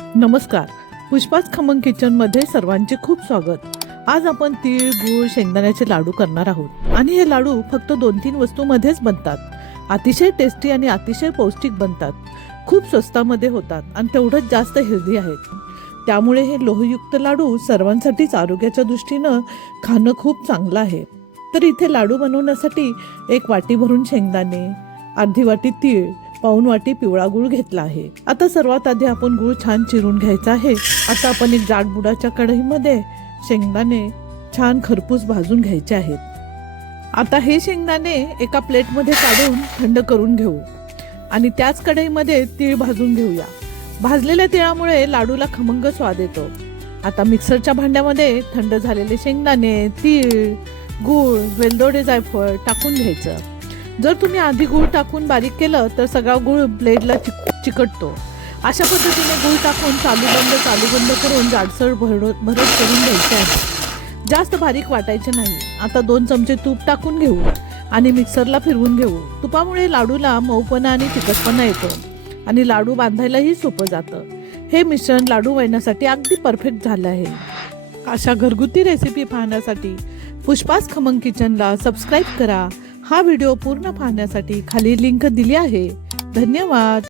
नमस्कार. पुष्पाच खमंग किचनमध्ये सर्वांचे खूप स्वागत. आज आपण तीळ, गूळ, शेंगदाण्याचे लाडू करणार आहोत आणि हे लाडू फक्त 2-3 वस्तूमध्येच बनतात. अतिशय टेस्टी आणि अतिशय पौष्टिक बनतात. खूप स्वस्तामध्ये होतात आणि तेवढंच जास्त हेल्दी आहेत. त्यामुळे हे लोहयुक्त लाडू सर्वांसाठीच आरोग्याच्या दृष्टीनं खाणं खूप चांगलं आहे. तर इथे लाडू बनवण्यासाठी 1 वाटी भरून शेंगदाणे, अर्धी वाटी तीळ, पाऊण वाटी पिवळा गूळ घेतला आहे. आता सर्वात आधी आपण गूळ छान चिरून घ्यायचा आहे. आता आपण एक जाड बुडाच्या कढईमध्ये शेंगदाणे छान खरपूस भाजून घ्यायचे आहेत. आता हे शेंगदाणे एका प्लेटमध्ये काढून थंड करून घेऊ आणि त्याच कढईमध्ये तीळ भाजून घेऊया. भाजलेल्या तिळामुळे लाडूला खमंग स्वाद येतो. आता मिक्सरच्या भांड्यामध्ये थंड झालेले शेंगदाणे, तीळ, गूळ, वेलदोडे, जायफळ टाकून घ्यायचं. जर तुम्ही आधी गूळ टाकून बारीक केलं तर सगळा गूळ ब्लेडला चिकटतो. अशा पद्धतीने गूळ टाकून चालू बंद करून जाडसर भरड करून घ्यायचे आहे. जास्त बारीक वाटायचे नाही. आता 2 चमचे तूप टाकून घेऊ आणि मिक्सरला फिरवून घेऊ. तुपामुळे लाडूला मऊपणा आणि चिकटपणा येतो आणि लाडू बांधायलाही सोपं जातं. हे मिश्रण लाडू वळण्यासाठी अगदी परफेक्ट झालं आहे. अशा घरगुती रेसिपी पाहण्यासाठी पुष्पास खमंग किचनला सबस्क्राईब करा. हा व्हिडिओ पूर्ण पाहण्यासाठी खाली लिंक दिली आहे. धन्यवाद.